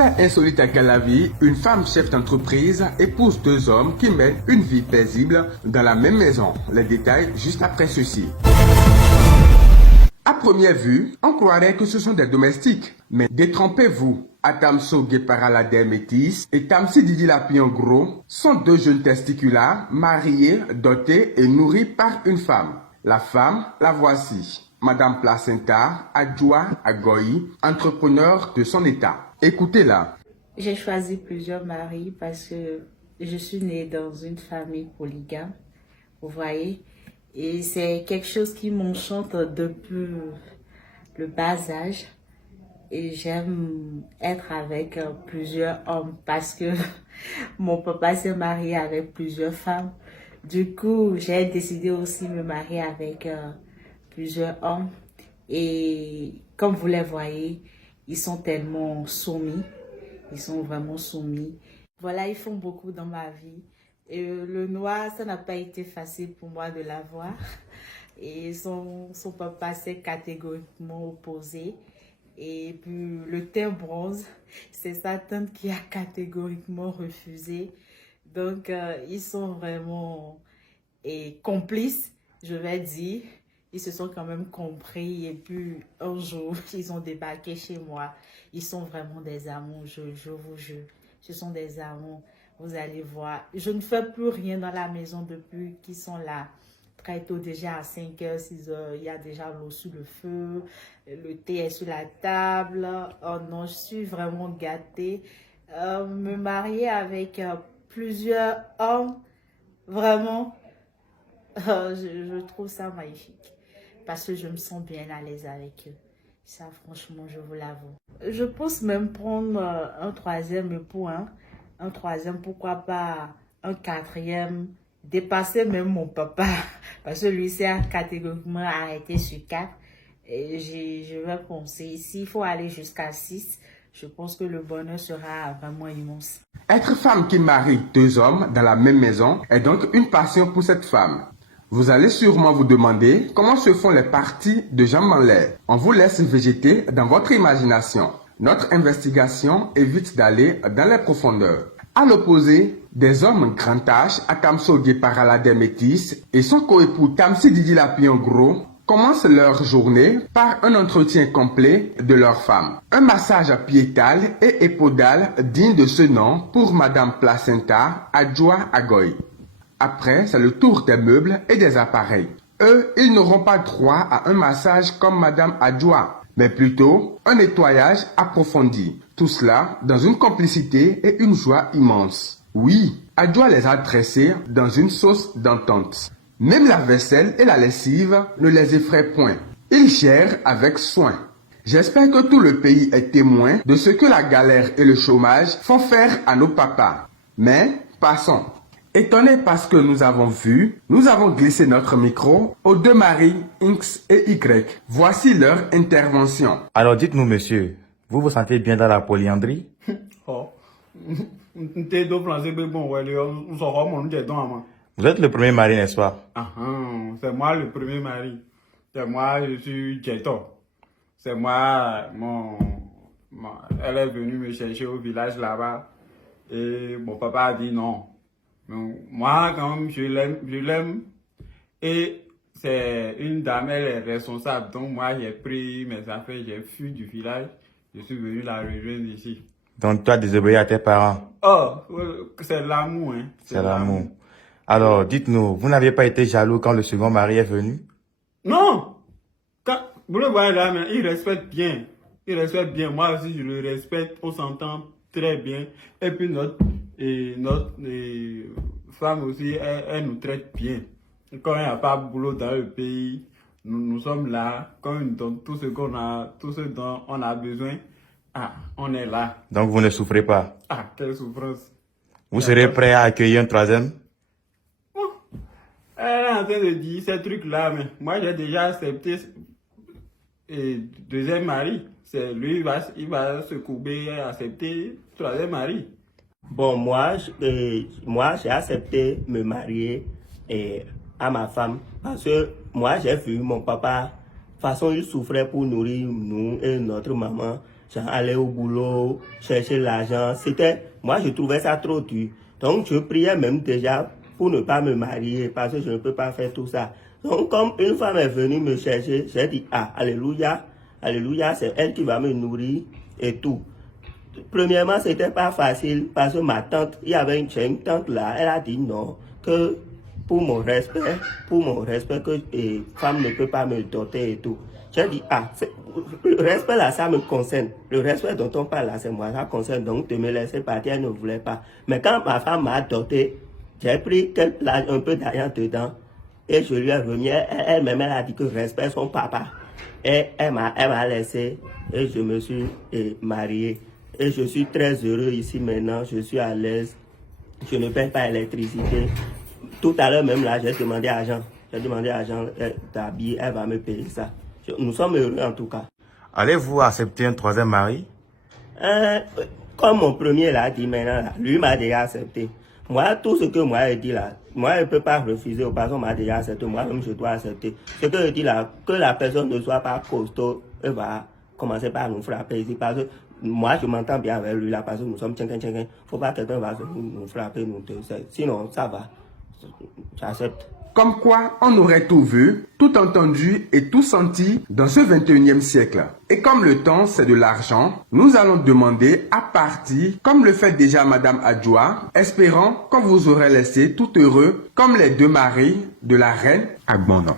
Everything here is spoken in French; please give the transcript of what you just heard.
Fait insolite à Calavi, une femme chef d'entreprise épouse deux hommes qui mènent une vie paisible dans la même maison. Les détails juste après ceci. À première vue, on croirait que ce sont des domestiques. Mais détrompez-vous. Atamso Gueparalader Métis et Tamsi Didi Lapillon Gros sont deux jeunes testiculaires mariés, dotés et nourris par une femme. La femme, la voici. Madame Placenta Adjoua Agoy, entrepreneur de son état. Écoutez-la. J'ai choisi plusieurs maris parce que je suis née dans une famille polygame, vous voyez. Et c'est quelque chose qui m'enchante depuis le bas âge. Et j'aime être avec plusieurs hommes parce que mon papa s'est marié avec plusieurs femmes. Du coup, j'ai décidé aussi de me marier avec plusieurs hommes. Et comme vous les voyez, ils sont tellement soumis. Ils sont vraiment soumis. Voilà, ils font beaucoup dans ma vie. Et le noir, ça n'a pas été facile pour moi de l'avoir. Et son papa s'est catégoriquement opposé. Et puis le teint bronze, c'est sa tante qui a catégoriquement refusé. Donc, ils sont vraiment complices, je vais dire. Ils se sont quand même compris. Et puis, un jour, ils ont débarqué chez moi. Ils sont vraiment des amours, je vous jure. Ce sont des amours. Vous allez voir. Je ne fais plus rien dans la maison depuis qu'ils sont là. Très tôt, déjà à 5h, 6h, il y a déjà l'eau sur le feu, le thé est sur la table. Oh non, je suis vraiment gâtée. Me marier avec plusieurs hommes, vraiment, je trouve ça magnifique. Parce que je me sens bien à l'aise avec eux. Ça, franchement, je vous l'avoue. Je pense même prendre un troisième époux, hein. Un troisième, pourquoi pas un quatrième. Dépasser même mon papa, parce que lui s'est catégoriquement arrêté sur 4. Et je vais penser, s'il faut aller jusqu'à 6, je pense que le bonheur sera vraiment immense. Être femme qui marie deux hommes dans la même maison est donc une passion pour cette femme. Vous allez sûrement vous demander comment se font les parties de jambes en l'air. On vous laisse végéter dans votre imagination. Notre investigation évite d'aller dans les profondeurs. À l'opposé, des hommes grand âge, Atamso Gueparalader Métis et son coépoux Tamsi Didi Lapillon Gros commencent leur journée par un entretien complet de leur femme. Un massage piétal et épaudal digne de ce nom pour Madame Placenta Adjoua Agoy. Après, c'est le tour des meubles et des appareils. Eux, ils n'auront pas droit à un massage comme Madame Adjoua, mais plutôt un nettoyage approfondi. Tout cela dans une complicité et une joie immense. Oui, Adjoua les a dressés dans une sauce d'entente. Même la vaisselle et la lessive ne les effraient point. Ils gèrent avec soin. J'espère que tout le pays est témoin de ce que la galère et le chômage font faire à nos papas. Mais passons. Étonnés parce que nous avons glissé notre micro aux deux maris X et Y. Voici leur intervention. Alors dites-nous, monsieur, vous vous sentez bien dans la polyandrie? Vous êtes le premier mari, n'est-ce pas? C'est moi le premier mari. C'est moi, je suis Djeto. C'est moi, elle est venue me chercher au village là-bas. Et mon papa a dit non. Donc, moi, quand même, je l'aime. Et c'est une dame, elle est responsable. Donc, moi, j'ai pris mes affaires, j'ai fui du village. Je suis venu la rejoindre ici. Donc, tu as désobéi à tes parents? Oh, c'est l'amour, hein. C'est l'amour. Alors, dites-nous, vous n'aviez pas été jaloux quand le second mari est venu? Non! Vous le voyez là, mais il respecte bien. Il respecte bien. Moi aussi, je le respecte. On s'entend très bien. Et puis, notre femme aussi, elle nous traite bien. Quand il n'y a pas de boulot dans le pays, nous sommes là. Quand on nous donne tout ce dont on a besoin, on est là. Donc vous ne souffrez pas? Quelle souffrance. Vous serez prêt à accueillir un troisième? Elle est en train de dire ces trucs-là, mais moi j'ai déjà accepté deuxième mari. C'est lui, il va se courber et accepter troisième mari. Bon, moi, j'ai accepté me marier à ma femme parce que moi, j'ai vu mon papa, de toute façon, il souffrait pour nourrir nous et notre maman. genre aller au boulot, chercher l'argent. Moi, je trouvais ça trop dur. Donc, je priais même déjà pour ne pas me marier parce que je ne peux pas faire tout ça. Donc, comme une femme est venue me chercher, j'ai dit, ah, alléluia, alléluia, c'est elle qui va me nourrir et tout. Premièrement, c'était pas facile parce que ma tante, j'ai une tante là, elle a dit non, que pour mon respect, que femme ne peut pas me doter et tout. J'ai dit, ah, le respect là, ça me concerne. Le respect dont on parle là, c'est moi, ça concerne. Donc, de me laisser partir, elle ne voulait pas. Mais quand ma femme m'a doté, j'ai pris un peu d'argent dedans et je lui ai remis. Elle-même, elle a dit que respecte son papa. Et elle m'a laissé et je me suis marié. Et je suis très heureux ici maintenant, je suis à l'aise. Je ne paie pas l'électricité. Tout à l'heure même là, j'ai demandé à Jean d'habiller, elle va me payer ça. Nous sommes heureux en tout cas. Allez-vous accepter un troisième mari? Comme mon premier l'a dit maintenant, là, lui m'a déjà accepté. Moi, tout ce que moi j'ai dit là, moi je ne peux pas refuser, parce qu'on m'a déjà accepté, moi-même je dois accepter. Ce que je dis là, que la personne ne soit pas costaud, elle va commencer par nous frapper ici, parce que moi je m'entends bien avec lui là, parce que nous sommes tchenken. Il ne faut pas que quelqu'un va nous frapper, sinon ça va, j'accepte. Comme quoi, on aurait tout vu, tout entendu et tout senti dans ce 21e siècle. Et comme le temps, c'est de l'argent, nous allons demander à partir, comme le fait déjà Madame Adjoa, espérant qu'on vous aurait laissé tout heureux, comme les deux maris de la reine Agbondan.